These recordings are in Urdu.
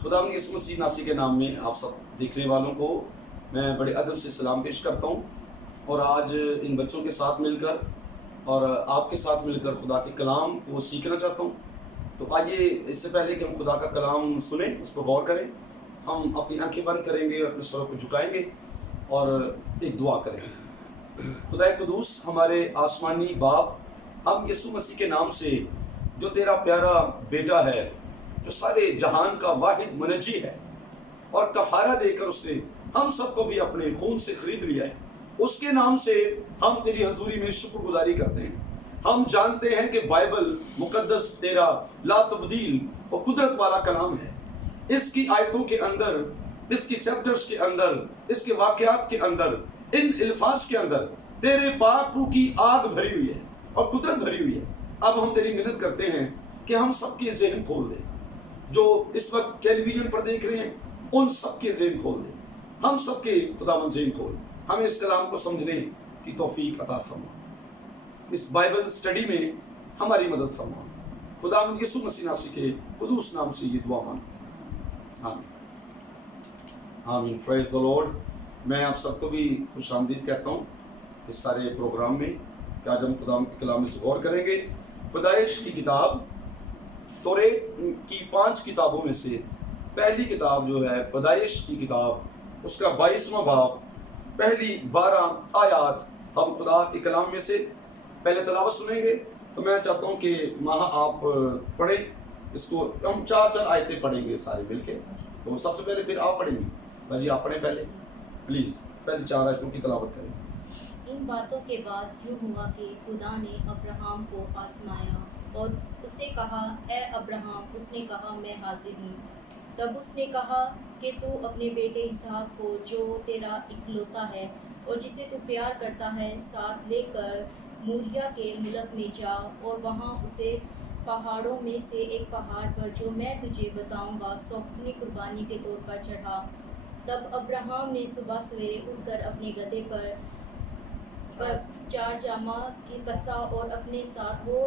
خداوند یسوع مسیح ناصری کے نام میں آپ سب دیکھنے والوں کو میں بڑے ادب سے سلام پیش کرتا ہوں، اور آج ان بچوں کے ساتھ مل کر اور آپ کے ساتھ مل کر خدا کے کلام کو سیکھنا چاہتا ہوں۔ تو آئیے اس سے پہلے کہ ہم خدا کا کلام سنیں، اس پر غور کریں، ہم اپنی آنکھیں بند کریں گے، اپنے سروں کو جھکائیں گے اور ایک دعا کریں گے۔ خدا قدوس، ہمارے آسمانی باپ، ہم یسوع مسیح کے نام سے جو تیرا پیارا بیٹا ہے، جو سارے جہان کا واحد منجی ہے اور کفارہ دے کر اس نے ہم سب کو بھی اپنے خون سے خرید لیا ہے، اس کے نام سے ہم تیری حضوری میں شکر گزاری کرتے ہیں۔ ہم جانتے ہیں کہ بائبل مقدس تیرا لا تبدیل اور قدرت والا کلام ہے۔ اس کی آیتوں کے اندر، اس کی چیپٹرز کے اندر، اس کے واقعات کے اندر، ان الفاظ کے اندر تیرے پاک روح کی آگ بھری ہوئی ہے اور قدرت بھری ہوئی ہے۔ اب ہم تیری منت کرتے ہیں کہ ہم سب کے ذہن کھول دیں، جو اس وقت ٹیلی ویژن پر دیکھ رہے ہیں ان سب کے ذہن کھول دیں، ہم سب کے خداوند ذہن کھول، ہمیں اس کلام کو سمجھنے کی توفیق عطا فرما۔ اس بائبل سٹڈی میں ہماری مدد فرما، خداوند یسوع مسیح ناصری کے قدوس نام سے یہ دعا مانگتا ہوں، آمین آمین۔ پریز دی لارڈ۔ میں آپ سب کو بھی خوش آمدید کہتا ہوں اس سارے پروگرام میں کہ آج ہم خداوند کے کلام میں سے غور کریں گے۔ پیدائش کی کتاب، توریت کی 5 کتابوں میں سے پہلی کتاب جو ہے پیدائش کی کتاب، اس کا 22واں باب، پہلی 12 آیات ہم خدا کے کلام میں سے پہلے تلاوت سنیں گے۔ تو میں چاہتا ہوں کہ ماہا آپ پڑھیں اس کو، ہم 4 آیتیں پڑھیں گے سارے مل کے۔ تو سب سے پہلے پھر آپ پڑھیں گے، بھائی آپ پڑھیں پہلے پلیز، پہلی 4 آیتوں کی تلاوت کریں۔ ان باتوں کے بعد یوں ہوا کہ خدا نے ابراہم کو آزمایا اور اسے کہا، اے ابراہم۔ اس نے کہا، میں حاضر ہوں۔ تب اس نے کہا کہ تو اپنے بیٹے اسحاق کو، جو تیرا اکلوتا ہے اور جسے تو پیار کرتا ہے، ساتھ لے کر موریا کے ملک میں جا اور وہاں اسے پہاڑوں میں سے ایک پہاڑ پر جو میں تجھے بتاؤں گا سوگندی قربانی کے طور پر چڑھا۔ تب ابراہم نے صبح سویرے اٹھ کر اپنے گدھے پر 4 جامہ کی کسا اور اپنے ساتھ وہ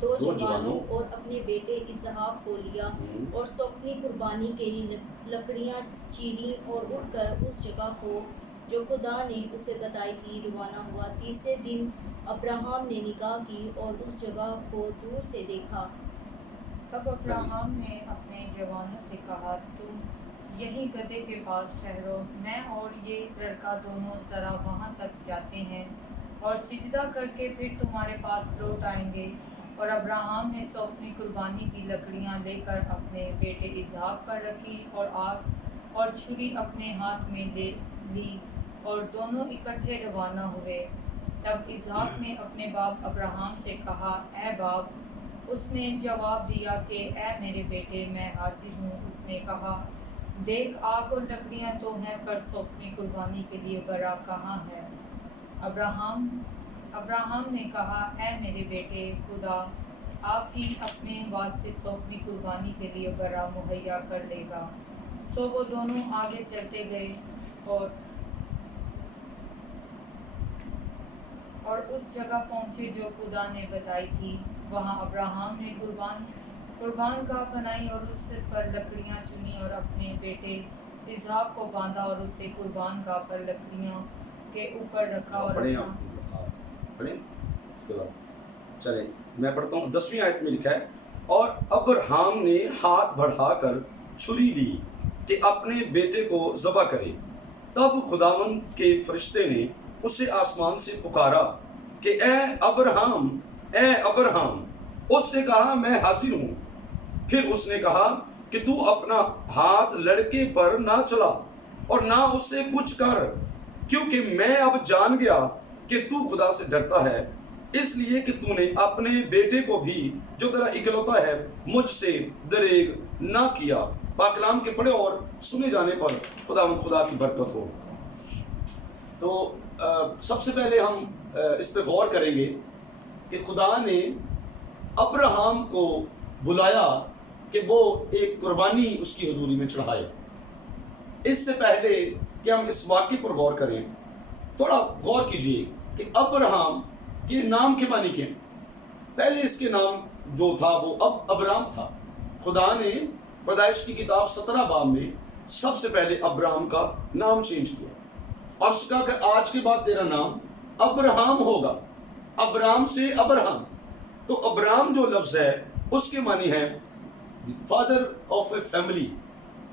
2 جوانوں اور اپنے بیٹے اسحاق کو لیا اور سوگندی قربانی کے لیے لکڑیاں چیریں اور اٹھ کر اس جگہ کو جو خدا نے اسے بتائی تھی روانہ ہوا۔ تیسرے دن ابراہم نے نگاہ کی اور اس جگہ کو دور سے دیکھا۔ تب ابراہم نے اپنے جوانوں سے کہا، تم یہیں گدھے کے پاس ٹھہرو، میں اور یہ لڑکا دونوں ذرا وہاں تک جاتے ہیں اور سجدہ کر کے پھر تمہارے پاس لوٹ آئیں گے۔ اور ابراہم نے سوگندی قربانی کی لکڑیاں لے کر اپنے بیٹے اسحاق پر رکھی اور آگ اور چھری اپنے ہاتھ میں لے لی اور دونوں اکٹھے روانہ ہوئے۔ تب اسحاق نے اپنے باپ ابراہم سے کہا، اے باپ۔ اس نے جواب دیا کہ اے میرے بیٹے، میں حاضر ہوں۔ اس نے کہا، دیکھ آگ اور لکڑیاں تو ہیں، پر سوگندی قربانی کے لیے برا کہاں ہے؟ ابراہم نے کہا، اے میرے بیٹے، خدا آپ ہی اپنے واسطے سوگندی قربانی کے لیے برا مہیا کر لے گا۔ سو وہ دونوں آگے چلتے گئے اور اس جگہ پہنچے جو خدا نے بتائی تھی۔ وہاں ابراہم نے قربان گاہ بنائی اور اس پر لکڑیاں چنی اور اپنے بیٹے اسحاق کو باندھا اور اسے قربان گاہ پر لکڑیوں کے اوپر رکھا اور چلیں میں پڑھتا ہوں۔ 10ویں آیت میں لکھا ہے، اور ابراہم نے ہاتھ بڑھا کر چھری لی کہ اپنے بیٹے کو ذبح کرے۔ تب خداوند کے فرشتے نے اسے آسمان سے پکارا کہ اے ابراہم، اے ابراہم۔ اس نے کہا، میں حاضر ہوں۔ پھر اس نے کہا کہ تو اپنا ہاتھ لڑکے پر نہ چلا اور نہ اس سے کچھ کر، کیونکہ میں اب جان گیا کہ تو خدا سے ڈرتا ہے، اس لیے کہ تو نے اپنے بیٹے کو بھی جو تیرا اکلوتا ہے مجھ سے دریغ نہ کیا۔ پاک کلام کے پڑھے اور سنے جانے پر خدا کی برکت ہو۔ تو سب سے پہلے ہم اس پہ غور کریں گے کہ خدا نے ابراہم کو بلایا کہ وہ ایک قربانی اس کی حضوری میں چڑھائے۔ اس سے پہلے کہ ہم اس واقعے پر غور کریں، تھوڑا غور کیجئے کہ ابراہم کے نام کے معنی کیا ہیں۔ پہلے اس کے نام جو تھا وہ ابرام تھا۔ خدا نے پیدائش کی کتاب 17 باب میں سب سے پہلے ابراہم کا نام چینج کیا اور اس کا کہ آج کے بعد تیرا نام ابراہم ہوگا، ابراہم سے ابراہم۔ تو ابراہم جو لفظ ہے اس کے معنی ہے فادر آف اے فیملی،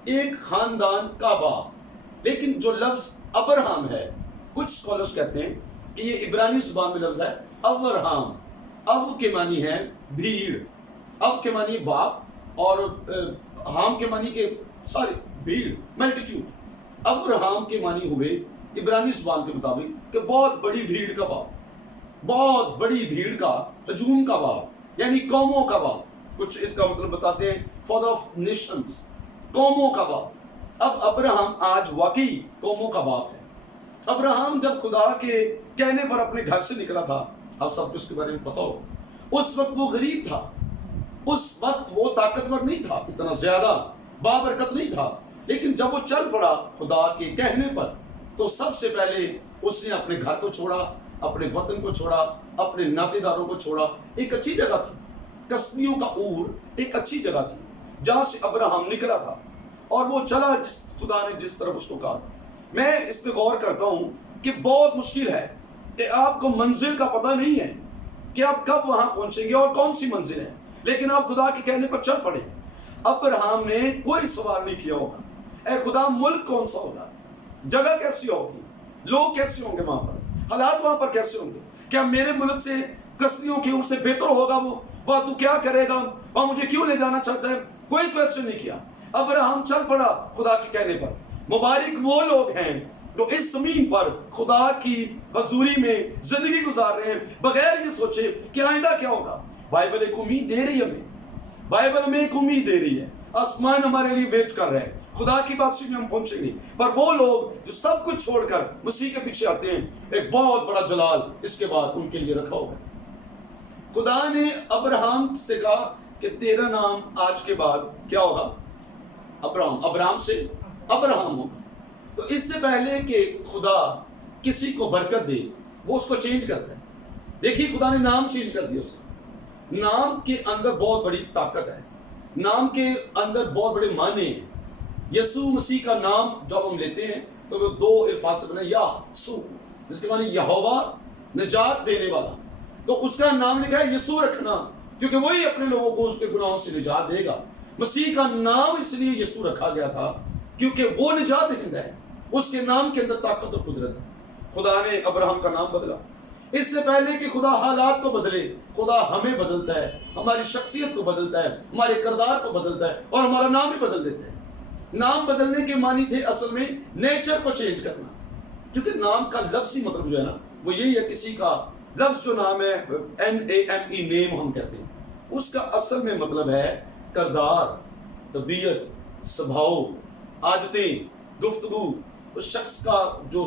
ایک خاندان کا باپ۔ لیکن جو لفظ ابراہم ہے کچھ اسکالرز کہتے ہیں کہ یہ عبرانی زبان میں لفظ ہے ابراہم۔ اب کے معنی ہے بھیڑ، اب کے معنی باپ، اور ہام کے معنی کے سارے بھیڑ، ملٹیٹیوڈ۔ ابراہم کے معنی ہوئے عبرانی زبان کے مطابق کہ بہت بڑی بھیڑ کا باپ، بہت بڑی بھیڑ کا، ہجوم کا باپ، یعنی قوموں کا باپ۔ کچھ اس کا مطلب بتاتے ہیں فادر آف نیشنز، قوموں کا باپ۔ اب ابراہم آج واقعی قوموں کا باپ ہے۔ ابراہم جب خدا کے کہنے پر اپنے گھر سے نکلا تھا، آپ سب کو اس کے بارے میں پتا ہو، اس وقت وہ غریب تھا، اس وقت وہ طاقتور نہیں تھا، اتنا زیادہ بابرکت نہیں تھا، لیکن جب وہ چل پڑا خدا کے کہنے پر تو سب سے پہلے اس نے اپنے گھر کو چھوڑا، اپنے وطن کو چھوڑا، اپنے ناطے داروں کو چھوڑا۔ ایک اچھی جگہ تھی، کسبیوں کا اور ایک اچھی جگہ تھی جہاں سے ابراہم نکلا تھا، اور وہ چلا جس خدا نے جس طرف اس کو کہا۔ میں اس پہ غور کرتا ہوں کہ بہت مشکل ہے کہ آپ کو منزل کا پتہ نہیں ہے کہ آپ کب وہاں پہنچیں گے اور کون سی منزل ہے، لیکن آپ خدا کے کہنے پر چل پڑے۔ ابراہم نے کوئی سوال نہیں کیا ہوگا اے خدا ملک کون سا ہوگا، جگہ کیسی ہوگی، لوگ کیسے ہوں گے وہاں پر، حالات وہاں پر کیسے ہوں گے، کیا میرے ملک سے کسبیوں کی اور سے بہتر ہوگا وہ تو کیا کرے گا، وہاں مجھے کیوں لے جانا چاہتا ہے، کوئی کویسچن نہیں کیا۔ ابراہم چل پڑا خدا کے کہنے پر۔ مبارک وہ لوگ ہیں جو اس زمین پر خدا کی حضوری میں زندگی گزار رہے ہیں بغیر یہ سوچے کہ آئندہ کیا ہوگا۔ بائبل ایک امید دے رہی ہے ہمیں، بائبل ہمیں ایک امید دے رہی ہے، آسمان ہمارے لیے ویٹ کر رہے ہیں، خدا کی بادشاہی میں ہم پہنچیں گے۔ پر وہ لوگ جو سب کچھ چھوڑ کر مسیح کے پیچھے آتے ہیں، ایک بہت بڑا جلال اس کے بعد ان کے لیے رکھا ہوگا۔ خدا نے ابراہم سے کہا کہ تیرا نام آج کے بعد کیا ہوگا، ابراہم، ابراہم سے ابراہم ہوگا۔ تو اس سے پہلے کہ خدا کسی کو برکت دے وہ اس کو چینج کرتا ہے۔ دیکھیے خدا نے نام چینج کر دیا اسے۔ نام کے اندر بہت بڑی طاقت ہے، نام کے اندر بہت بڑے معنی ہیں۔ یسوع مسیح کا نام جب ہم لیتے ہیں تو وہ دو الفاظ سے بنا یا سو، جس کے معنی یہوہ نجات دینے والا۔ تو اس کا نام لکھا ہے یسوع رکھنا، کیونکہ وہی اپنے لوگوں کو اس کے گناہوں سے نجات دے گا۔ مسیح کا نام اس لیے یسوع رکھا گیا تھا کیونکہ وہ نجات دہندہ ہے، اس کے نام کے اندر طاقت اور قدرت ہے۔ خدا نے ابراہم کا نام بدلا۔ اس سے پہلے کہ خدا حالات کو بدلے، خدا ہمیں بدلتا ہے، ہماری شخصیت کو بدلتا ہے، ہمارے کردار کو بدلتا ہے اور ہمارا نام بھی بدل دیتا ہے۔ نام بدلنے کے معنی تھے اصل میں نیچر کو چینج کرنا، کیونکہ نام کا لفظی مطلب جو ہے نا وہ یہی ہے، کسی کا لفظ جو نام ہے NAME نیم ہم کہتے ہیں، اس کا اصل میں مطلب ہے کردار، طبیعت، سبھاؤ، عادتیں، گفتگو، اس شخص کا جو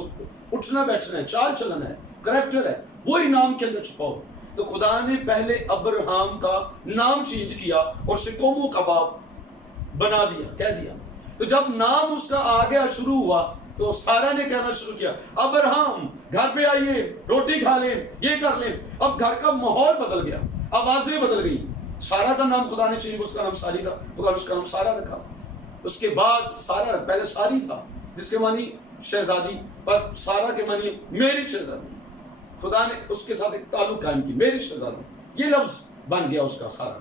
اٹھنا بیٹھنا ہے، چال چلن ہے، کریکٹر ہے، وہی نام کے اندر چھپا ہو۔ تو خدا نے پہلے ابراہم کا نام چینج کیا اور اسے قوموں کا باپ بنا دیا، کہہ دیا۔ تو جب نام اس کا آ گیا، شروع ہوا، تو سارا نے کہنا شروع کیا ابراہم گھر پہ آئیے، روٹی کھا لیں، یہ کر لیں۔ اب گھر کا ماحول بدل گیا، آوازیں بدل گئی۔ سارا کا نام خدا نے چینج، اس کا نام ساری تھا، خدا نے اس کا نام سارا رکھا۔ اس کے بعد سارا، پہلے ساری تھا جس کے معنی شہزادی، پر سارا کے معنی میری شہزادی۔ خدا نے اس کے ساتھ ایک تعلق قائم کی، میری شہزادی، یہ لفظ بن گیا اس کا سارا۔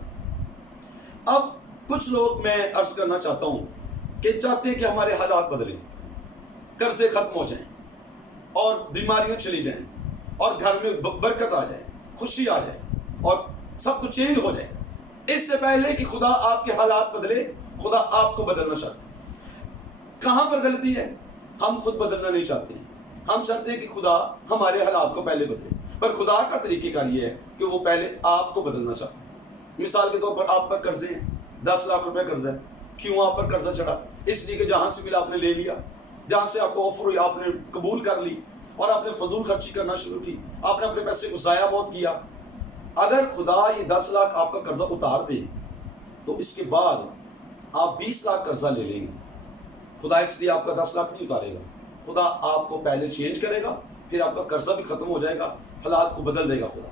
اب کچھ لوگ، میں عرض کرنا چاہتا ہوں کہ چاہتے ہیں کہ ہمارے حالات بدلیں، قرضے ختم ہو جائیں اور بیماریاں چلی جائیں اور گھر میں برکت آ جائے، خوشی آ جائے اور سب کچھ چینج ہو جائے۔ اس سے پہلے کہ خدا آپ کے حالات بدلے، خدا آپ کو بدلنا چاہتا ہے۔ کہاں پر غلطی ہے؟ ہم خود بدلنا نہیں چاہتے ہیں، ہم چاہتے ہیں کہ خدا ہمارے حالات کو پہلے بدلے، پر خدا کا طریقہ کار یہ ہے کہ وہ پہلے آپ کو بدلنا چاہتا ہے۔ مثال کے طور پر آپ پر قرضے ہیں، 10 لاکھ روپے قرضہ ہے۔ کیوں آپ پر قرضہ چڑھا؟ اس لیے کہ جہاں سے ملا آپ نے لے لیا، جہاں سے آپ کو آفر ہوئی آپ نے قبول کر لی اور آپ نے فضول خرچی کرنا شروع کی، آپ نے اپنے پیسے کو ضائع بہت کیا۔ اگر خدا یہ 10 لاکھ آپ کا قرضہ اتار دے تو اس کے بعد آپ 20 لاکھ قرضہ لے لیں گے۔ خدا اس لیے آپ کا 10 لاکھ نہیں اتارے گا، خدا آپ کو پہلے چینج کرے گا، پھر آپ کا قرضہ بھی ختم ہو جائے گا، حالات کو بدل دے گا خدا۔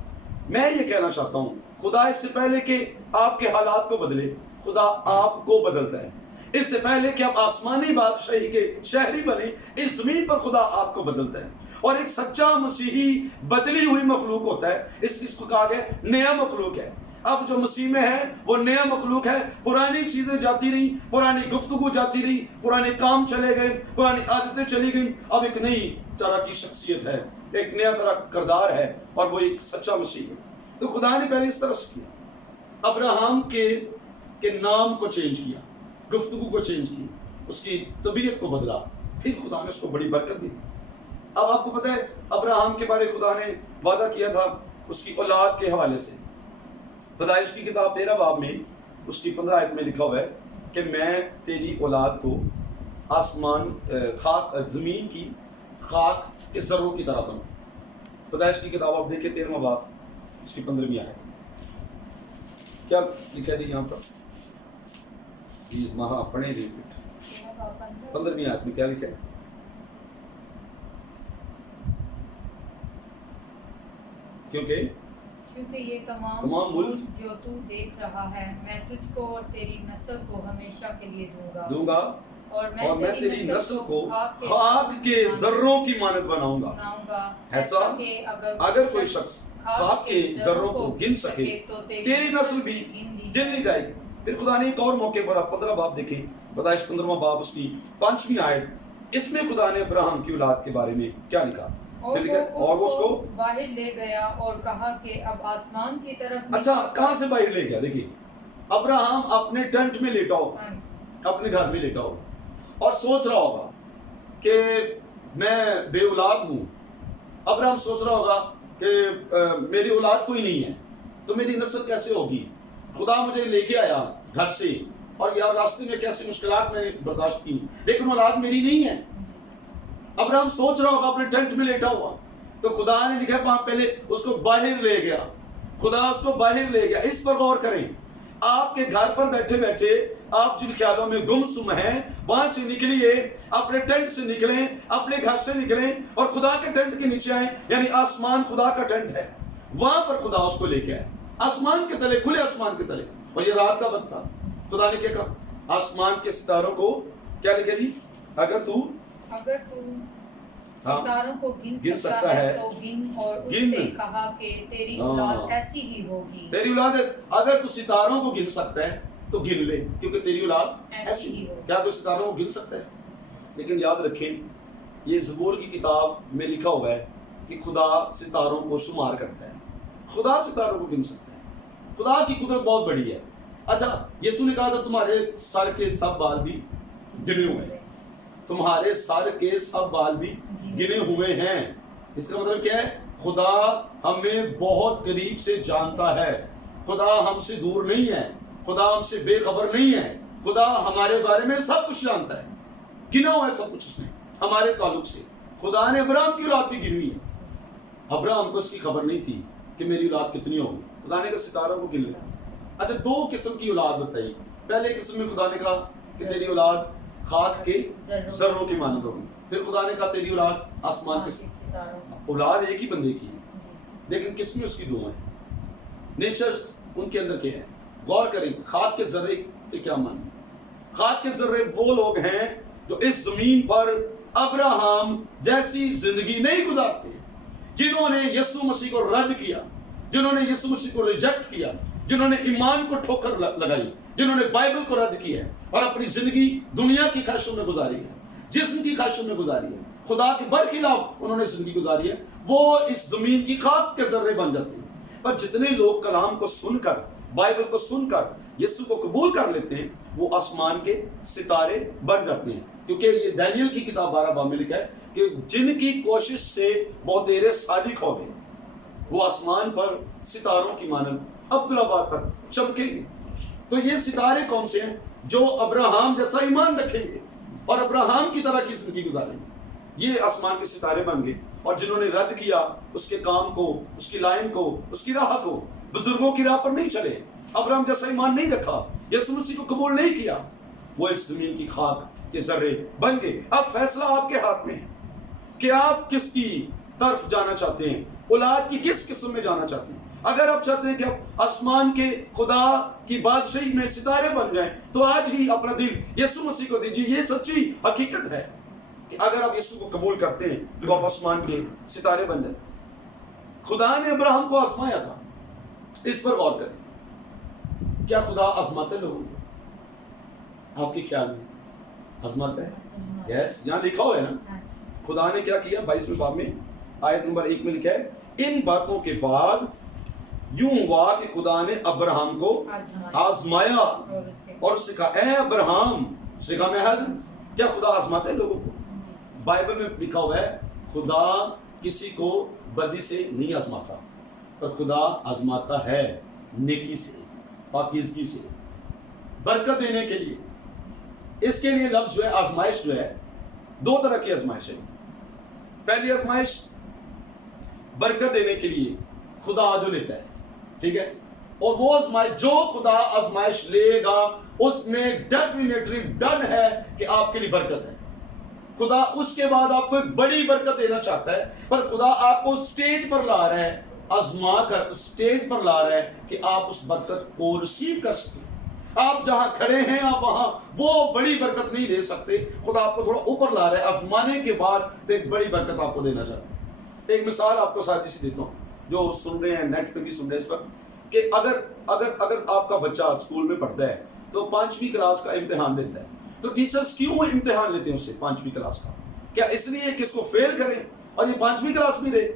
میں یہ کہنا چاہتا ہوں، خدا اس سے پہلے کہ آپ کے حالات کو بدلے، خدا آپ کو بدلتا ہے۔ اس سے پہلے کہ آپ آسمانی بادشاہی کے شہری بنے، اس زمین پر خدا آپ کو بدلتا ہے، اور ایک سچا مسیحی بدلی ہوئی مخلوق ہوتا ہے۔ اس کو کہا گیا نیا مخلوق ہے۔ اب جو مسیح میں ہے وہ نیا مخلوق ہے۔ پرانی چیزیں جاتی رہی، پرانی گفتگو جاتی رہی، پرانے کام چلے گئے، پرانی عادتیں چلی گئیں، اب ایک نئی طرح کی شخصیت ہے، ایک نیا طرح کردار ہے، اور وہ ایک سچا مسیح ہے۔ تو خدا نے پہلے اس طرح سے کیا، ابراہم کے نام کو چینج کیا، گفتگو کو چینج کی، اس کی طبیعت کو بدلا، پھر خدا نے اس کو بڑی برکت دی۔ اب آپ کو پتہ ہے ابراہم کے بارے خدا نے وعدہ کیا تھا اس کی اولاد کے حوالے سے۔ پیدائش کی کتاب 13 باب میں اس کی 15 آیت میں لکھا ہوا ہے کہ میں تیری اولاد کو زمین کی خاک کے ذروں کی طرح بناؤں۔ پیدائش کی کتاب آپ دیکھیں 13واں باب اس کی 15ویں آیت، کیا لکھا ہے یہاں پر؟ پلیز مہا پڑھیں ریپیٹ 15ویں آیت میں کیا لکھا ہے؟ کیونکہ یہ تمام ملک جو تو دیکھ رہا ہے میں تجھ کو اور تیری نسل کو ہمیشہ کے لیے دوں گا اور میں تیری نسل کو خاک کے ذروں کی مانند بناؤں گا، ایسا اگر کوئی شخص خاک کے ذروں کو گن سکے تو تیری نسل بھی گن لی جائے گی۔ پھر خدا نے ایک اور موقع پر آپ 15 باب دیکھیں، پیدائش 15واں باب اس کی 5ویں آیت، اس میں خدا نے ابراہم کی اولاد کے بارے میں کیا لکھا؟ اور وہ اس کو باہر لے گیا اور کہا کہ اب آسمان کی طرف۔ اچھا کہاں سے باہر لے گیا؟ دیکھیے ابراہم اپنے ٹینٹ میں لیٹا ہوگا، اپنے گھر میں لیٹا ہوگا اور سوچ رہا ہوگا کہ میں بے اولاد ہوں۔ ابراہم سوچ رہا ہوگا کہ میری اولاد کوئی نہیں ہے تو میری نسل کیسے ہوگی؟ خدا مجھے لے کے آیا گھر سے اور یہاں راستے میں کیسی مشکلات میں نے برداشت کی، لیکن اولاد میری نہیں ہے۔ ابراہم سوچ رہا ہوگا اپنے ٹینٹ میں لیٹا ہوا، تو خدا نے لکھا پہلے اس کو باہر لے گیا، خدا اس کو باہر لے گیا۔ اس پر غور کریں، آپ کے گھر پر بیٹھے بیٹھے آپ جن خیالوں میں گم سم ہیں وہاں سے نکلیے، اپنے ٹینٹ سے نکلیں، اپنے گھر سے نکلیں اور خدا کے ٹینٹ کے نیچے آئیں، یعنی آسمان خدا کا ٹینٹ ہے، وہاں پر خدا اس کو لے کے آئے، آسمان کے تلے، کھلے آسمان کے تلے۔ اور یہ رات کا وقت تھا، خدا نے کیا کہا؟ آسمان کے ستاروں کو کیا لکھے جی؟ اگر تو ستاروں کو گن سکتا ہے تو گن، اور اس سے کہا کہ تیری اولاد ایسی ہی ہوگی۔ تیری اولاد اگر تو ستاروں کو گن سکتا ہے تو گن لے، کیونکہ تیری اولاد ایسی ہی۔ کیا کوئی ستاروں کو گن سکتا ہے؟ لیکن یاد رکھیں یہ زبور کی کتاب میں لکھا ہوا ہے کہ خدا ستاروں کو شمار کرتا ہے، خدا ستاروں کو گن سکتا ہے، خدا کی قدرت بہت بڑی ہے۔ اچھا یسوع نے کہا تھا تمہارے سر کے سب بال بھی گنے ہوئے ہیں، تمہارے سر کے سب بال بھی گنے ہوئے ہیں۔ اس کا مطلب کیا ہے؟ خدا ہمیں بہت قریب سے جانتا ہے، خدا ہم سے دور نہیں ہے، خدا ہم سے بے خبر نہیں ہے، خدا ہمارے بارے میں سب کچھ جانتا ہے، گنا ہوا ہے سب کچھ اس نے ہمارے تعلق سے۔ خدا نے ابراہم کی اولاد بھی گنی ہوئی ہے، ابراہم کو اس کی خبر نہیں تھی کہ میری اولاد کتنی ہوگی، خدا نے کہا ستاروں کو گن لے۔ اچھا دو قسم کی اولاد بتائی، پہلے قسم میں خدا نے کہا کہ تیری اولاد خاک کے ذروں کی مانند ہوگی، پھر خدا نے کہا تیری اولاد آسمان کے اولاد ایک ہی بندے کی ہے، لیکن قسمیں اس کی دو ہیں، نیچر ان کے اندر کیا ہے؟ غور کریں، خاک کے ذرے کے کیا معنی؟ خاک کے ذرے وہ لوگ ہیں جو اس زمین پر ابراہم جیسی زندگی نہیں گزارتے، جنہوں نے یسوع مسیح کو رد کیا، جنہوں نے یسوع مسیح کو ریجیکٹ کیا، جنہوں نے ایمان کو ٹھوکر لگائی، جنہوں نے بائبل کو رد کیا ہے اور اپنی زندگی دنیا کی خواہشوں میں گزاری ہے، جسم کی خواہشوں میں گزاری ہے، خدا کے برخلاف انہوں نے زندگی گزاری ہے، وہ اس زمین کی خاک کے ذرے بن جاتے ہیں۔ پر جتنے لوگ کلام کو سن کر، بائبل کو سن کر یسوع کو قبول کر لیتے ہیں، وہ آسمان کے ستارے بن جاتے ہیں، کیونکہ یہ دانیل کی کتاب 12 باب میں لکھا ہے کہ جن کی کوشش سے بہتیرے صادق ہو گئے وہ آسمان پر ستاروں کی مانند عبدالآباد تک چمکیں گے۔ تو یہ ستارے کون سے ہیں؟ جو ابراہم جیسا ایمان رکھیں گے اور ابراہم کی طرح کی زندگی گزاریں گے، یہ آسمان کے ستارے بن گئے۔ اور جنہوں نے رد کیا اس کے کام کو، اس کی لائن کو، اس کی راہ کو، بزرگوں کی راہ پر نہیں چلے، ابراہم جیسا ایمان نہیں رکھا، یسوع مسیح کو قبول نہیں کیا، وہ اس زمین کی خاک کے ذرے بن گئے۔ اب فیصلہ آپ کے ہاتھ میں ہے کہ آپ کس کی طرف جانا چاہتے ہیں، اولاد کی کس قسم میں جانا چاہتے ہیں۔ اگر آپ چاہتے ہیں کہ آپ آسمان کے خدا کی بادشاہی میں ستارے بن جائیں تو آج ہی اپنا دل یسوع مسیح کو دیجیے. یہ سچی حقیقت ہے کہ اگر آپ یسوع کو قبول کرتے ہیں تو آپ آسمان کے ستارے بن جائیں. خدا نے ابراہیم کو آزمایا تھا. اس پر غور کریں. کیا خدا آزماتے لوگوں کو؟ آپ کے خیال میں آزماتا ہے؟ یس، یہاں لکھا ہوا ہے نا. خدا نے کیا کیا؟ 22ویں باب میں آیت نمبر 1 میں لکھا ہے ان باتوں کے بعد یوں ہوا کہ خدا نے ابراہیم کو آزمایا اور اس سے کہا اے ابراہیم، اس نے کہا میں حاضر. کیا خدا آزماتا ہے لوگوں کو؟ بائبل میں لکھا ہوا ہے خدا کسی کو بدی سے نہیں آزماتا، پر خدا آزماتا ہے نیکی سے، پاکیزگی سے، برکت دینے کے لیے. اس کے لیے لفظ جو ہے آزمائش جو ہے، دو طرح کی آزمائش ہے. پہلی آزمائش برکت دینے کے لیے خدا جو لیتا ہے، ٹھیک ہے، اور وہ آزمائش جو خدا آزمائش لے گا اس میں ڈیفینیٹلی ڈن ہے کہ آپ کے لیے برکت ہے. خدا اس کے بعد آپ کو ایک بڑی برکت دینا چاہتا ہے، پر خدا آپ کو سٹیج پر لا رہا ہے، آزما کر سٹیج پر لا رہا ہے کہ آپ اس برکت کو ریسیو کر سکیں. آپ جہاں کھڑے ہیں آپ وہاں وہ بڑی برکت نہیں دے سکتے. خدا آپ کو تھوڑا اوپر لا رہا ہے، آزمانے کے بعد ایک بڑی برکت آپ کو دینا چاہتا ہے. ایک مثال آپ کو سادی سی دیتا ہوں، جو سن رہے ہیں نیٹ پہ بھی سن رہے ہیں اس وقت، کہ اگر آپ کا بچہ اسکول میں پڑھتا ہے تو 5ویں کلاس کا امتحان دیتا ہے، تو ٹیچرز کیوں امتحان لیتے ہیں اس سے 5ویں کلاس کا؟ کیا اس لیے کہ اس کو فیل کریں اور یہ 5ویں کلاس میں دے؟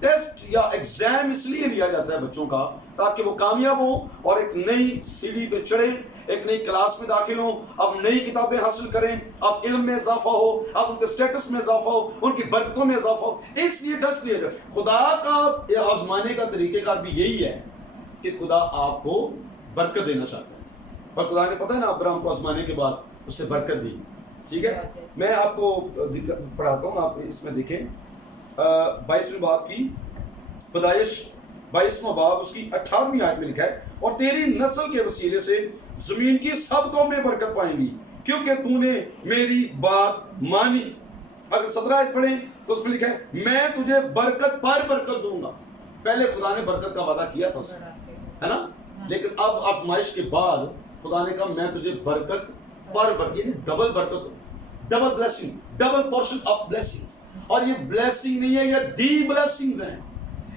ٹیسٹ یا ایگزام اس لیے لیا جاتا ہے بچوں کا تاکہ وہ کامیاب ہوں اور ایک نئی سیڑھی پہ چڑھیں، ایک نئی کلاس میں داخل ہوں، اب نئی کتابیں حاصل کریں، اب علم میں اضافہ ہو، اب ان کے سٹیٹس میں اضافہ ہو، ان کی برکتوں میں اضافہ ہو. اس لیے ٹیسٹ لیا جائے. خدا کا آزمانے کا طریقہ کار بھی یہی ہے کہ خدا آپ کو برکت دینا چاہتا ہے. پر خدا نے پتہ ہے نا ابراہیم کو آزمانے کے بعد اس سے برکت دی. ٹھیک ہے، میں آپ کو پڑھاتا ہوں، آپ اس میں دیکھیں 22ویں باب کی پیدائش 22واں باب اس کی 18ویں آیت میں لکھا ہے اور تیری نسل کے وسیلے سے زمین کی سب قومیں برکت پائیں گی کیونکہ تو نے میری بات مانی. اگر 17 آیت پڑھیں تو اس میں لکھا ہے میں تجھے برکت پر برکت دوں گا. پہلے خدا نے برکت کا وعدہ کیا تھا اسے، ہے نا، لیکن اب آزمائش کے بعد خدا نے کہا میں تجھے برکت پر برکت، یعنی ڈبل برکت ہو، double blessing, double portion of blessings. اور یہ بلیسنگ نہیں ہے، یہ دی بلیسنگز ہیں،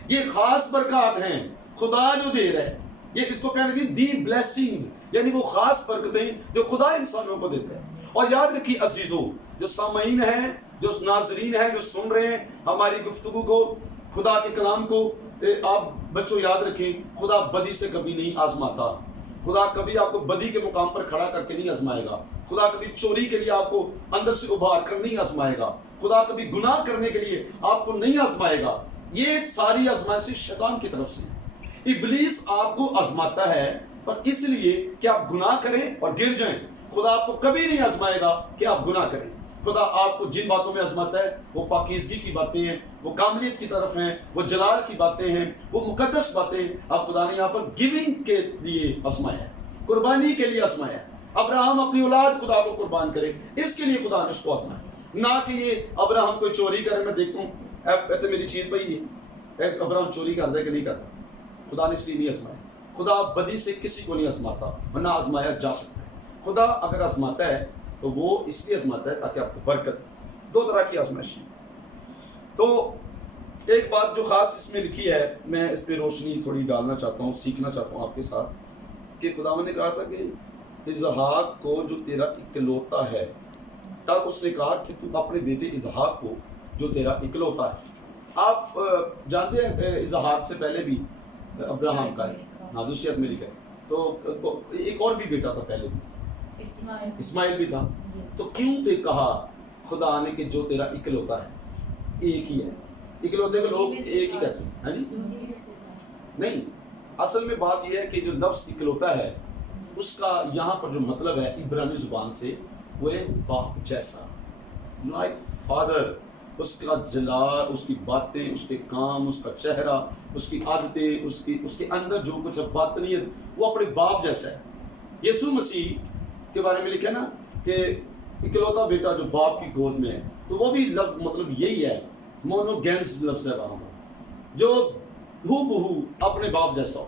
یہ خاص برکات ہیں خدا جو دے رہا ہے. یہ اس کو کہنا کہ دی بلیسنگز، یعنی وہ خاص برکتیں جو خدا انسانوں کو دیتا ہے. اور یاد رکھیے عزیزو، جو سامعین ہیں، جو ناظرین ہیں، جو سن رہے ہیں ہماری گفتگو کو، خدا کے کلام کو، آپ بچوں یاد رکھیں خدا بدی سے کبھی نہیں آزماتا. خدا کبھی آپ کو بدی کے مقام پر کھڑا کر کے نہیں آزمائے گا. خدا کبھی چوری کے لیے آپ کو اندر سے ابھار کر نہیں آزمائے گا. خدا کبھی گناہ کرنے کے لیے آپ کو نہیں آزمائے گا. یہ ساری آزمائشیں شیطان کی طرف سے. ابلیس آپ کو آزماتا ہے پر اس لیے کہ آپ گناہ کریں اور گر جائیں. خدا آپ کو کبھی نہیں آزمائے گا کہ آپ گناہ کریں. خدا آپ کو جن باتوں میں آزماتا ہے وہ پاکیزگی کی باتیں ہیں، وہ کاملیت کی طرف ہیں، وہ جلال کی باتیں ہیں، وہ مقدس باتیں ہیں. اب خدا نے یہاں پر گیونگ کے لیے آزمایا ہے، قربانی کے لیے آزمایا ہے. ابراہیم اپنی اولاد خدا کو قربان کرے، اس کے لیے خدا نے اس کو آزمایا، نہ کہ یہ ابراہیم کوئی چوری کرے. میں دیکھتا ہوں میری چیز بھائی ہے، ابراہیم چوری کرتا ہے کہ نہیں کرتا. خدا نے اس لیے نہیں آزمایا. خدا بدی سے کسی کو نہیں آزماتا، ورنہ آزمایا جا سکتا ہے. خدا اگر آزماتا ہے تو وہ اس لیے آزماتا ہے تاکہ آپ کو برکت. دو طرح کی آزمائش ہے. تو ایک بات جو خاص اس میں لکھی ہے، میں اس پہ روشنی تھوڑی ڈالنا چاہتا ہوں، سیکھنا چاہتا ہوں آپ کے ساتھ، کہ خداوند نے کہا تھا کہ اسحاق کو جو تیرا اکلوتا ہے، تب اس نے کہا کہ تو اپنے بیٹے اسحاق کو جو تیرا اکلوتا ہے. آپ جانتے ہیں اسحاق سے پہلے بھی ابراہیم کا ہے، ہاں دوسری آیت میں لکھا ہے. تو ایک اور بھی بیٹا تھا پہلے بھی، اسماعیل بھی تھا. تو کیوں پہ کہا خدا نے کہ جو تیرا اکلوتا ہے؟ ایک ہی ہے. اکلوتے کو لوگ ایک ہی کہتے ہیں، ہاں جی، نہیں. اصل میں بات یہ ہے کہ جو لفظ اکلوتا ہے اس کا یہاں پر جو مطلب ہے عبرانی زبان سے وہ ہے باپ جیسا، لائک فادر. اس کا جلال، اس کی باتیں، اس کے کام، اس کا چہرہ، اس کی عادتیں، اس کے اندر جو کچھ باطنیت، وہ اپنے باپ جیسا ہے. یسوع مسیح کے بارے میں لکھا ہے نا کہ اکلوتا بیٹا جو باپ کی گود میں ہے، تو وہ بھی لفظ مطلب یہی ہے، مونوگینس لفظ ہے وہاں پر، جو ہو بہو اپنے باپ جیسا ہو.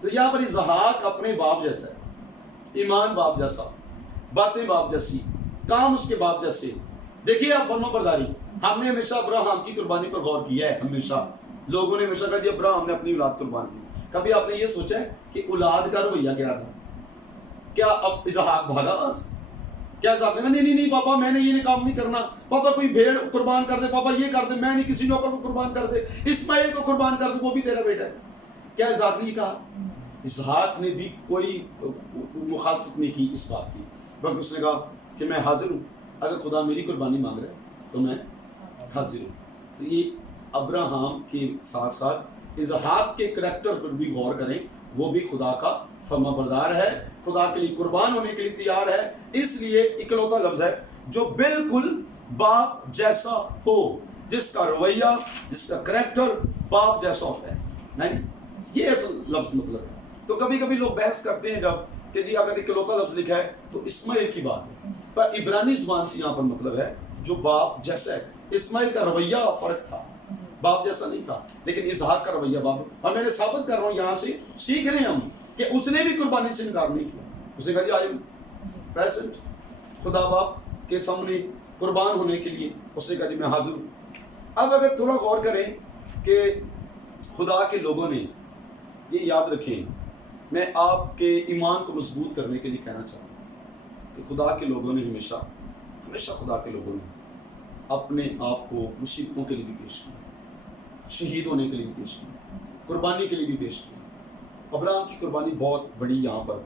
تو یہاں پر اسحاق اپنے باپ جیسا ہے، ایمان باپ جیسا، باتیں باپ جیسی، کام اس کے باپ جیسے. دیکھیے آپ فرما برداری، ہم نے ہمیشہ ابراہم کی قربانی پر غور کیا ہے. ہمیشہ لوگوں نے ہمیشہ کہا جی ابراہم نے اپنی اولاد قربان کی. کبھی آپ نے یہ سوچا ہے کہ اولاد کا رویہ کیا تھا؟ کیا اب اسحاق بھاگا وہاں سے؟ کیا اسحاق نے کہا نہیں پاپا میں نے یہ کام نہیں کرنا، پاپا کوئی بھیڑ قربان کر دے، پاپا یہ کر دے، میں نہیں کسی نوکر کو قربان کر دے، اسماعیل کو قربان کر دے، وہ بھی تیرا بیٹا ہے. کیا اسحاق نے یہ کہا؟ اسحاق نے بھی کوئی مخالفت نہیں کی اس بات کی، بلکہ اس نے کہا کہ میں حاضر ہوں، اگر خدا میری قربانی مانگ رہا ہے تو میں حاضر ہوں. تو یہ ابراہم کے ساتھ ساتھ اسحاق کے کریکٹر پر بھی غور کریں، وہ بھی خدا کا فرما بردار ہے، خدا کے لیے قربان ہونے کے لیے تیار ہے. اس لیے اکلوتا لفظ ہے جو بالکل باپ جیسا ہو، جس کا رویہ، جس کا کریکٹر باپ جیسا ہوتا ہے. نہیں یہ اصل لفظ مطلب ہے. تو کبھی کبھی لوگ بحث کرتے ہیں جب کہ جی اگر اکلوتا لفظ لکھا ہے تو اسماعیل کی بات ہے، پر عبرانی زبان سے یہاں پر مطلب ہے جو باپ جیسا ہے. اسماعیل کا رویہ فرق تھا، باپ جیسا نہیں تھا، لیکن اسحاق کا رویہ باپ. اور میں نے ثابت کر رہا ہوں، یہاں سے سیکھ رہے ہیں ہم کہ اس نے بھی قربانی سے انکار نہیں کیا. اس نے کہا جی آئی پریزنٹ خدا باپ کے سامنے قربان ہونے کے لیے. اس نے کہا جی میں حاضر ہوں. اب اگر تھوڑا غور کریں کہ خدا کے لوگوں نے، یہ یاد رکھیں، میں آپ کے ایمان کو مضبوط کرنے کے لیے کہنا چاہتا ہوں کہ خدا کے لوگوں نے ہمیشہ خدا کے لوگوں نے اپنے آپ کو مصیبتوں کے لیے بھی پیش کیا، شہید ہونے کے لیے بھی پیش کیا، قربانی کے لیے بھی پیش کیا. ابراہم کی قربانی بہت بڑی. یہاں پر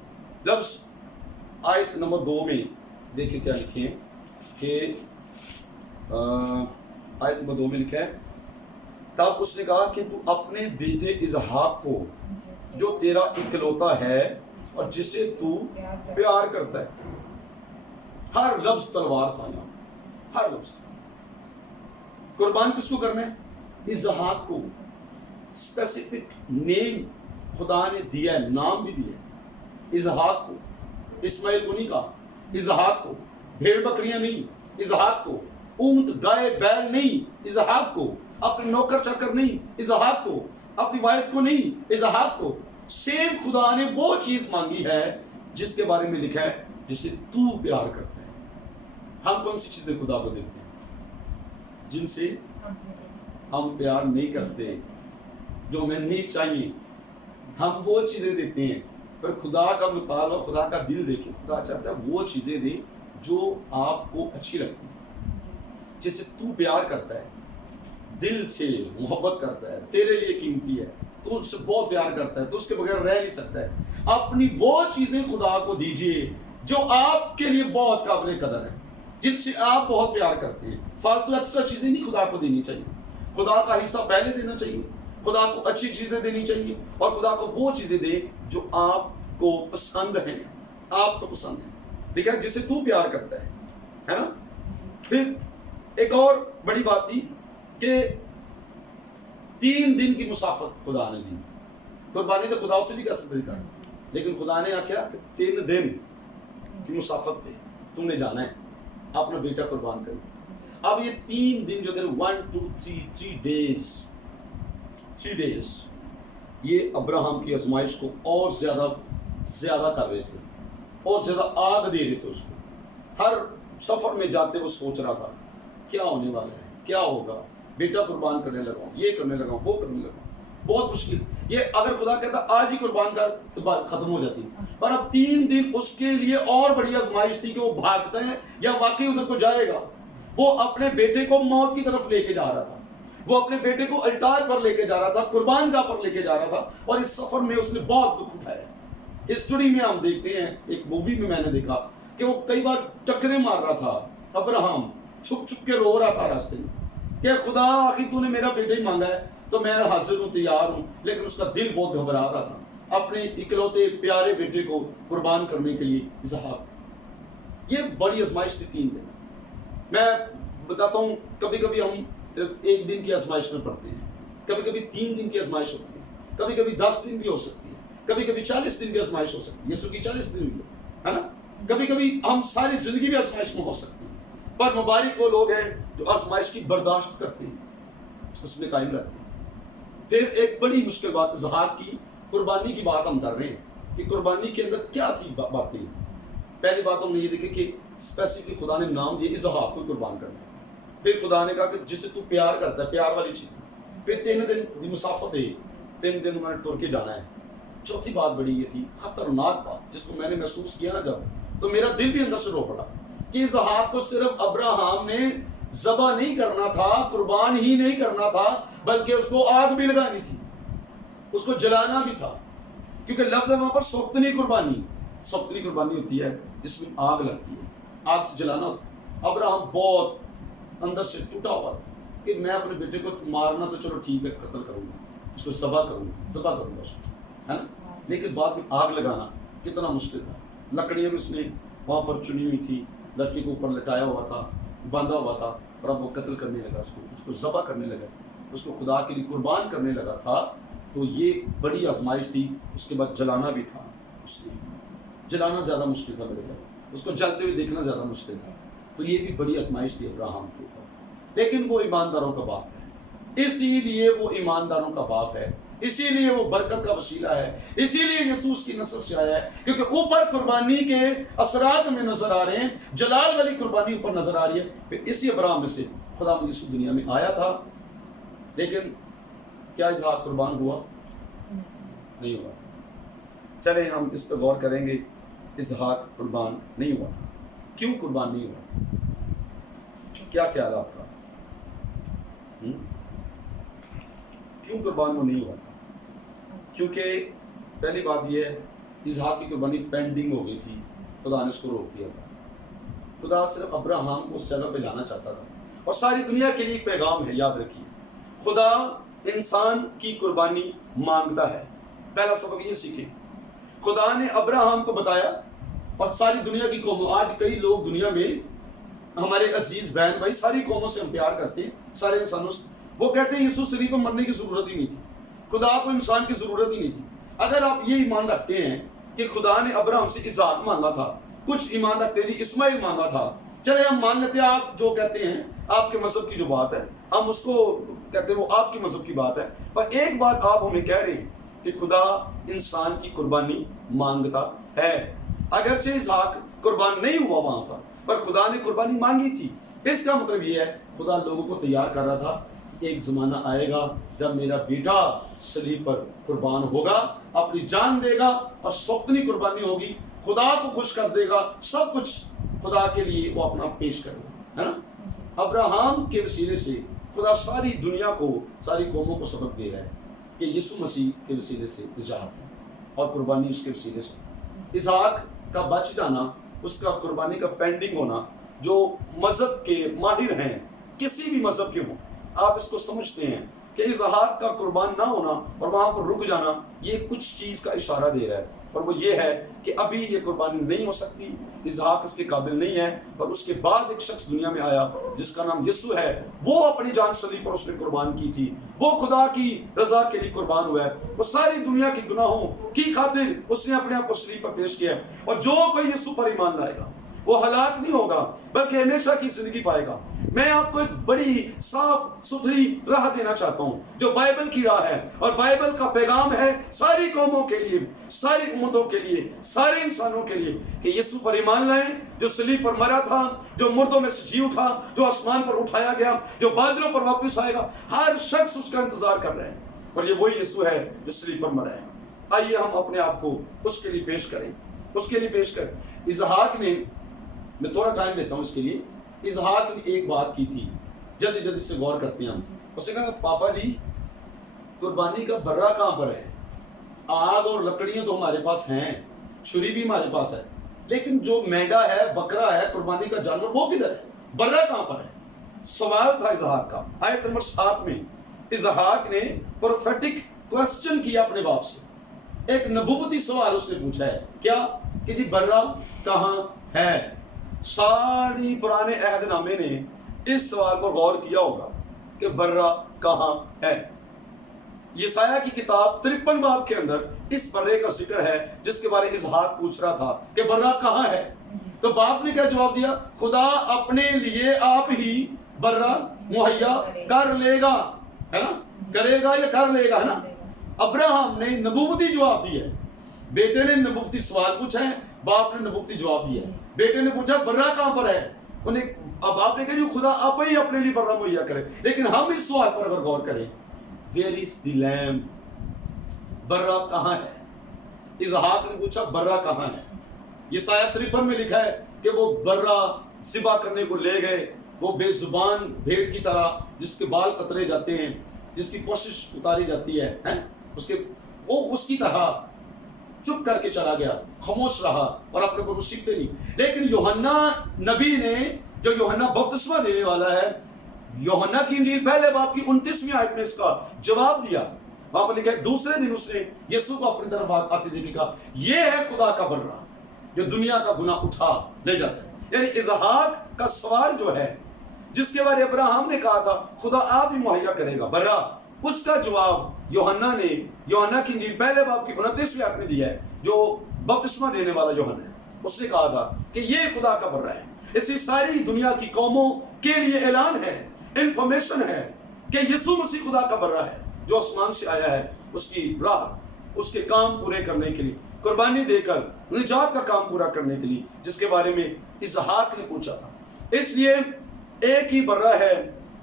لفظ آیت نمبر 2 میں دیکھیں کیا لکھیں کہ آیت نمبر 2 میں لکھا ہے تب اس نے کہا کہ تو اپنے بیٹے اسحاق کو جو تیرا اکلوتا ہے اور جسے تو پیار کرتا ہے. ہر لفظ تلوار تھا یہاں، ہر لفظ. قربان کس کو کرنا ہے؟ اسحاق کو. اسپیسیفک نیم خدا نے دیا ہے، نام بھی دیا ہے اسحاق کو. اسماعیل کو نہیں کہا، اسحاق کو. بھیڑ بکریاں نہیں، اسحاق کو. اونٹ گائے بیل نہیں، اسحاق کو. اپنے نوکر چاکر نہیں، اسحاق کو. اپنی وائف کو نہیں، اسحاق کو. سیم خدا نے وہ چیز مانگی ہے جس کے بارے میں لکھا ہے جسے تو پیار کرتا ہے. ہم کون سی چیزیں خدا کو دیتے ہیں جن سے ہم پیار نہیں کرتے، جو ہمیں نہیں چاہیے؟ ہم وہ چیزیں دیتے ہیں، پر خدا کا مطالبہ، خدا کا دل دیکھیں. خدا چاہتا ہے وہ چیزیں دیں جو آپ کو اچھی لگتی ہیں، جس سے تو پیار کرتا ہے، دل سے محبت کرتا ہے، تیرے لیے قیمتی ہے، تو ان سے بہت پیار کرتا ہے، تو اس کے بغیر رہ نہیں سکتا ہے. اپنی وہ چیزیں خدا کو دیجئے جو آپ کے لیے بہت قابل قدر ہے، جن سے آپ بہت پیار کرتے ہیں. فالتو ایکسٹرا چیزیں نہیں خدا کو دینی چاہیے. خدا کا حصہ پہلے دینا چاہیے، خدا کو اچھی چیزیں دینی چاہیے، اور خدا کو وہ چیزیں دیں جو آپ کو پسند ہیں، آپ کو پسند ہیں، ٹھیک ہے، جسے تو پیار کرتا ہے نا. پھر ایک اور بڑی بات تھی کہ 3 دن کی مسافت خدا نے دی. قربانی تو خدا تو بھی کر سکتے تھا، لیکن خدا نے کیا کہ 3 دن کی مسافت پہ تم نے جانا ہے اپنا بیٹا قربان کرنا. اب یہ 3 دن جو تھے 1 2 3 ڈیز یہ ابراہم کی آزمائش کو اور زیادہ کر رہے تھے، اور زیادہ آگ دے رہے تھے اس کو. ہر سفر میں جاتے وہ سوچ رہا تھا کیا ہونے والا ہے، کیا ہوگا، بیٹا قربان کرنے لگا ہوں، یہ کرنے لگا ہوں، وہ کرنے لگا ہوں. بہت مشکل. یہ اگر خدا کہتا آج ہی قربان کر تو بات ختم ہو جاتی، پر اب 3 دن اس کے لیے اور بڑی آزمائش تھی کہ وہ بھاگتا ہے یا واقعی ادھر کو جائے گا. وہ اپنے بیٹے کو موت کی طرف لے کے جا رہا تھا، وہ اپنے بیٹے کو الٹار پر لے کے جا رہا تھا، قربان گاہ پر لے کے جا رہا تھا، اور اس سفر میں اس نے بہت دکھ اٹھایا. ہسٹوری میں ہم دیکھتے ہیں، ایک مووی میں نے دیکھا کہ وہ کئی بار ٹکرے مار رہا تھا. ابراہم چھپ چھپ کے رو رہا تھا راستے میں کہ خدا آخر تو نے میرا بیٹا ہی مانگا ہے تو میں حاضر ہوں، تیار ہوں. لیکن اس کا دل بہت گھبرا رہا تھا اپنے اکلوتے پیارے بیٹے کو قربان کرنے کے لیے. اسحاق. یہ بڑی آزمائش تھی 3 دن. میں بتاتا ہوں، کبھی کبھی ہم 1 دن کی آزمائش میں پڑھتے ہیں، کبھی کبھی 3 دن کی آزمائش ہوتی ہے، کبھی کبھی 10 دن بھی ہو سکتی ہے، کبھی کبھی 40 دن کی آزمائش ہو سکتی ہے. یسوع کی 40 دن ہوئی ہے نا. کبھی کبھی ہم ساری زندگی بھی آزمائش میں ہو سکتی ہیں، پر مبارک وہ لوگ ہیں جو آزمائش کی برداشت کرتے ہیں، اس میں قائم رہتے ہیں. پھر ایک بڑی مشکل بات اسحاق کی قربانی کی بات ہم کر رہے ہیں کہ قربانی کے اندر کیا تھی باتیں. پہلی بات ہم نے یہ دیکھی کہ اسپیسیفک خدا نے نام دیا اسحاق کو قربان کرنا. پھر خدا نے کہا کہ جسے تو پیار کرتا ہے پیار والی چیز. پھر 3 دن کی مسافت ہے, 3 دن انہوں نے ٹر کے جانا ہے. چوتھی بات بڑی یہ تھی خطرناک بات جس کو میں نے محسوس کیا نا جب, تو میرا دل بھی اندر سے رو پڑا کہ اسحاق کو صرف ابراہیم نے ذبح نہیں کرنا تھا, قربان ہی نہیں کرنا تھا, بلکہ اس کو آگ بھی لگانی تھی, اس کو جلانا بھی تھا. کیونکہ لفظ ہے وہاں پر سوختنی قربانی. سوختنی قربانی ہوتی ہے جس میں آگ لگتی ہے, آگ سے جلانا ہوتا ہے. ابراہیم بہت اندر سے ٹوٹا ہوا تھا کہ میں اپنے بیٹے کو مارنا تو چلو ٹھیک ہے, قتل کروں گا, اس کو ذبح کروں گا اس کو, ہے نا. لیکن بعد میں آگ لگانا کتنا مشکل تھا. لکڑیاں بھی اس نے وہاں پر چنی ہوئی تھی, لڑکے کو اوپر لٹایا ہوا تھا, باندھا ہوا تھا, اور اب وہ قتل کرنے لگا, اس کو ذبح کرنے لگا, اس کو خدا کے لیے قربان کرنے لگا تھا. تو یہ بڑی آزمائش تھی. اس کے بعد جلانا بھی تھا. اس نے جلانا زیادہ مشکل تھا میرے خیال, اس کو جلتے ہوئے دیکھنا زیادہ مشکل تھا. تو یہ بھی بڑی آزمائش تھی ابراہیم کے اوپر. لیکن وہ ایمانداروں کا باپ ہے, اسی لیے وہ ایمانداروں کا باپ ہے, اسی لیے وہ برکت کا وسیلہ ہے, اسی لیے یسوع کی نسل سے آیا ہے. کیونکہ اوپر قربانی کے اثرات میں نظر آ رہے ہیں, جلال والی قربانی اوپر نظر آ رہی ہے. پھر اسی ابراہیم میں سے خدا یسوع دنیا میں آیا تھا. لیکن کیا اسحاق قربان ہوا؟ نہیں ہوا. چلیں ہم اس پہ غور کریں گے. اسحاق قربان نہیں ہوا تھا. کیوں قربان نہیں ہوا؟ کیا خیال آپ کا؟ کیوں قربان وہ نہیں ہوا تھا؟ کیونکہ پہلی بات یہ ہے اسحاق کی قربانی پینڈنگ ہو گئی تھی. خدا نے اس کو روک دیا تھا. خدا صرف ابراہیم کو اس جگہ پہ لانا چاہتا تھا. اور ساری دنیا کے لیے ایک پیغام ہے, یاد رکھیے, خدا انسان کی قربانی مانگتا ہے. پہلا سبق یہ سیکھیں. خدا نے ابراہیم کو بتایا اور ساری دنیا کی قوموں, آج کئی لوگ دنیا میں, ہمارے عزیز بہن بھائی, ساری قوموں سے ہم پیار کرتے ہیں, سارے انسانوں سے, وہ کہتے ہیں یسوع صلیب پر مرنے کی ضرورت ہی نہیں تھی, خدا کو انسان کی ضرورت ہی نہیں تھی. اگر آپ یہ ایمان رکھتے ہیں کہ خدا نے ابراہیم سے اسحاق مانگا تھا, کچھ ایمان رکھتے ہیں اسماعیل مانگا تھا, چلے ہم مان لیتے ہیں آپ جو کہتے ہیں آپ کے مذہب کی جو بات ہے, ہم اس کو کہتے ہیں وہ آپ کے مذہب کی بات ہے. پر ایک بات آپ ہمیں کہہ رہے ہیں کہ خدا انسان کی قربانی مانگتا ہے. اگرچہ اسحاق قربان نہیں ہوا وہاں پر خدا نے قربانی مانگی تھی. اس کا مطلب یہ ہے خدا لوگوں کو تیار کر رہا تھا, ایک زمانہ آئے گا جب میرا بیٹا صلیب پر قربان ہوگا, اپنی جان دے گا اور سوختنی قربانی ہوگی, خدا کو خوش کر دے گا, سب کچھ خدا کے لیے وہ اپنا پیش کرے گا, ہے نا. ابراہیم کے وسیلے سے خدا ساری دنیا کو, ساری قوموں کو سبق دے رہا ہے کہ یسوع مسیح کے وسیلے سے نجات ہے اور قربانی اس کے وسیلے سے. اسحاق کا بچ جانا, اس کا قربانی کا پینڈنگ ہونا, جو مذہب کے ماہر ہیں, کسی بھی مذہب کے ہوں, آپ اس کو سمجھتے ہیں کہ اسحاق کا قربان نہ ہونا اور وہاں پر رک جانا یہ کچھ چیز کا اشارہ دے رہا ہے, اور وہ یہ ہے کہ ابھی یہ قربانی نہیں ہو سکتی, اسحاق اس کے قابل نہیں ہے. پر اس کے بعد ایک شخص دنیا میں آیا جس کا نام یسوع ہے, وہ اپنی جان صلیب پر اس نے قربان کی تھی, وہ خدا کی رضا کے لیے قربان ہوا ہے, وہ ساری دنیا کے گناہوں کی خاطر اس نے اپنے آپ کو صلیب پر پیش کیا ہے. اور جو کوئی یسوع پر ایمان لائے گا وہ ہلاک نہیں ہوگا بلکہ ہمیشہ کی زندگی پائے گا. میں آپ کو ایک بڑی صاف ستھری راہ دینا چاہتا ہوں جو بائبل کی راہ ہے, اور بائبل کا پیغام ہے ساری قوموں کے لیے, ساری امتوں کے لیے, سارے انسانوں کے لیے, کہ یسوع پر ایمان لائیں, جو صلیب پر مرا تھا, جو مردوں میں سے جی اٹھا, جو آسمان پر اٹھایا گیا, جو بادلوں پر واپس آئے گا. ہر شخص اس کا انتظار کر رہے ہیں, اور یہ وہی یسوع ہے جو صلیب پر مرا ہے. آئیے ہم اپنے آپ کو اس کے لیے پیش کریں, اس کے لیے پیش کریں. اسحاق نے, میں تھوڑا ٹائم لیتا ہوں اس کے لیے, اسحاق نے ایک بات کی تھی, جلدی جلدی سے غور کرتے ہیں ہم. اس نے کہا پاپا جی قربانی کا برا کہاں پر ہے؟ آگ اور لکڑیاں تو ہمارے پاس ہیں, چھری بھی ہمارے پاس ہے, لیکن جو مینڈا ہے, بکرا ہے, قربانی کا جانور, وہ کدھر ہے؟ برا کہاں پر ہے؟ سوال تھا اسحاق کا. آیت نمبر 7 میں اسحاق نے پروفیٹک کوسچن کیا اپنے باپ سے, ایک نبوتی سوال اس نے پوچھا ہے. کیا کہ جی برا کہاں ہے؟ ساری پرانے عہد نامے نے اس سوال پر غور کیا ہوگا کہ برا کہاں ہے. یسایہ کی کتاب 53 باب کے اندر اس برے کا ذکر ہے جس کے بارے اسحاق پوچھ رہا تھا کہ برا کہاں ہے. تو باپ نے کیا جواب دیا؟ خدا اپنے لیے آپ ہی برا مہیا کر لے گا, ہے نا. کرے گا یا کر لے گا, ہے نا. ابراہم نے نبوتی جواب دیا ہے, بیٹے نے نبوتی سوال پوچھا ہے, باپ نے نبوتی جواب دیا ہے. بیٹے نے پوچھا برا کہاں پر ہے, اب آپ نے کہا جو خدا آپ ہی اپنے لیے برا مہیا کرے. لیکن ہم اس سوال پر اگر غور کریں, ویئر از دی لیم, برا کہاں ہے. اسحاق نے پوچھا برا کہاں ہے. یسایہ 53 میں لکھا ہے کہ وہ برا ذبح کرنے کو لے گئے, وہ بے زبان بھیڑ کی طرح جس کے بال قطرے جاتے ہیں, جس کی کوشش اتاری جاتی ہے, وہ اس کی طرح چپ کر کے چلا گیا, خاموش رہا اور اپنے پر سیکھتے نہیں. لیکن یوحنا نبی نے, جو یوحنا بپتسمہ دینے والا ہے, یوحنا کی انجیل پہلے باب کی 29ویں آیت میں اس کا جواب دیا. وہاں پر لکھا ہے دوسرے دن اس نے یسوع کو اپنی طرف آتے دیکھ کہا یہ ہے خدا کا برا جو دنیا کا گناہ اٹھا لے جاتا ہے. یعنی اسحاق کا سوال جو ہے جس کے بارے ابراہم نے کہا تھا خدا آپ ہی مہیا کرے گا برا, اس کا جواب یوحنا نے یوحنا کی انجیل پہلے باب کی 29ویں آیت میں دیا ہے. جو بپتسمہ دینے والا یوحنا ہے, اس نے کہا تھا کہ یہ خدا کا برا ہے. اسی ساری دنیا کی قوموں کے لیے اعلان ہے, انفارمیشن ہے کہ یسوع مسیح خدا کا برا ہے جو آسمان سے آیا ہے اس کی راہ, اس کے کام پورے کرنے کے لیے, قربانی دے کر نجات کا کام پورا کرنے کے لیے, جس کے بارے میں اسحاق نے پوچھا تھا. اس لیے ایک ہی برا ہے,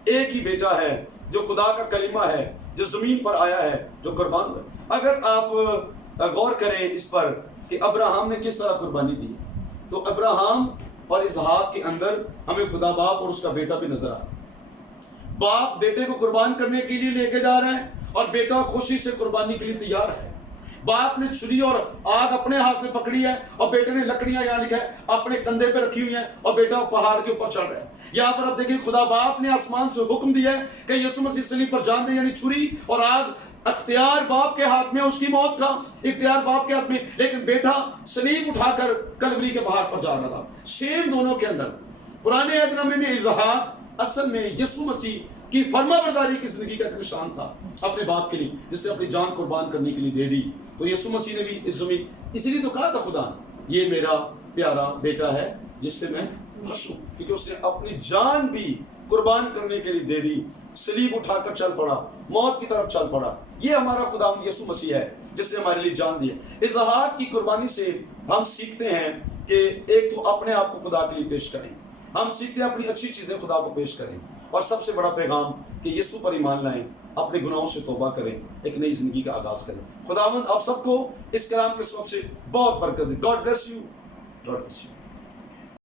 ایک ہی بیٹا ہے جو خدا کا کلمہ ہے, جو زمین پر آیا ہے, جو قربان ہے. اگر آپ غور کریں اس پر کہ ابراہم نے کس طرح قربانی دی, تو ابراہم اور اسحاق کے اندر ہمیں خدا باپ اور اس کا بیٹا بھی نظر آ رہا ہے. باپ بیٹے کو قربان کرنے کے لیے لے کے جا رہا ہے اور بیٹا خوشی سے قربانی کے لیے تیار ہے. باپ نے چھری اور آگ اپنے ہاتھ میں پکڑی ہے اور بیٹے نے لکڑیاں یہاں لکھا ہے اپنے کندھے پہ رکھی ہوئی ہیں اور بیٹا پہاڑ کے اوپر چڑھ رہا ہے. یہاں پر آپ دیکھیں خدا باپ نے آسمان سے حکم دیا ہے کہ یسوع مسیح صلیب پر جان دے, یعنی چھری اور آگ اختیار باپ کے ہاتھ میں, اس کی موت کا اختیار باپ کے ہاتھ میں, لیکن بیٹا صلیب اٹھا کر کلوری کے پہاڑ پر جا رہا تھا. سیم دونوں کے اندر پرانے عہد نامے میں اسحاق اصل میں یسوع مسیح کی فرما برداری کی زندگی کا ایک نشان تھا اپنے باپ کے لیے, جس سے اپنی جان قربان کرنے کے لیے دے دی. تو یسوع مسیح نے بھی اس زمین, اسی لیے تو کہا تھا خدا یہ میرا پیارا بیٹا ہے جس سے میں خوش ہوں, کیونکہ اس نے اپنی جان بھی قربان کرنے کے لیے دے دی, صلیب اٹھا کر چل پڑا, موت کی طرف چل پڑا. یہ ہمارا خدا یسوع مسیح ہے جس نے ہمارے لیے جان دی ہے. اسحاق کی قربانی سے ہم سیکھتے ہیں کہ ایک تو اپنے آپ کو خدا کے لیے پیش کریں, ہم سیکھتے ہیں اپنی اچھی چیزیں خدا کو پیش کریں, اور سب سے بڑا پیغام کہ یسوع پر ایمان لائیں, اپنے گناہوں سے توبہ کریں, ایک نئی زندگی کا آغاز کریں. خداوند آپ سب کو اس کلام کے سبب سے بہت برکت دے. God bless you.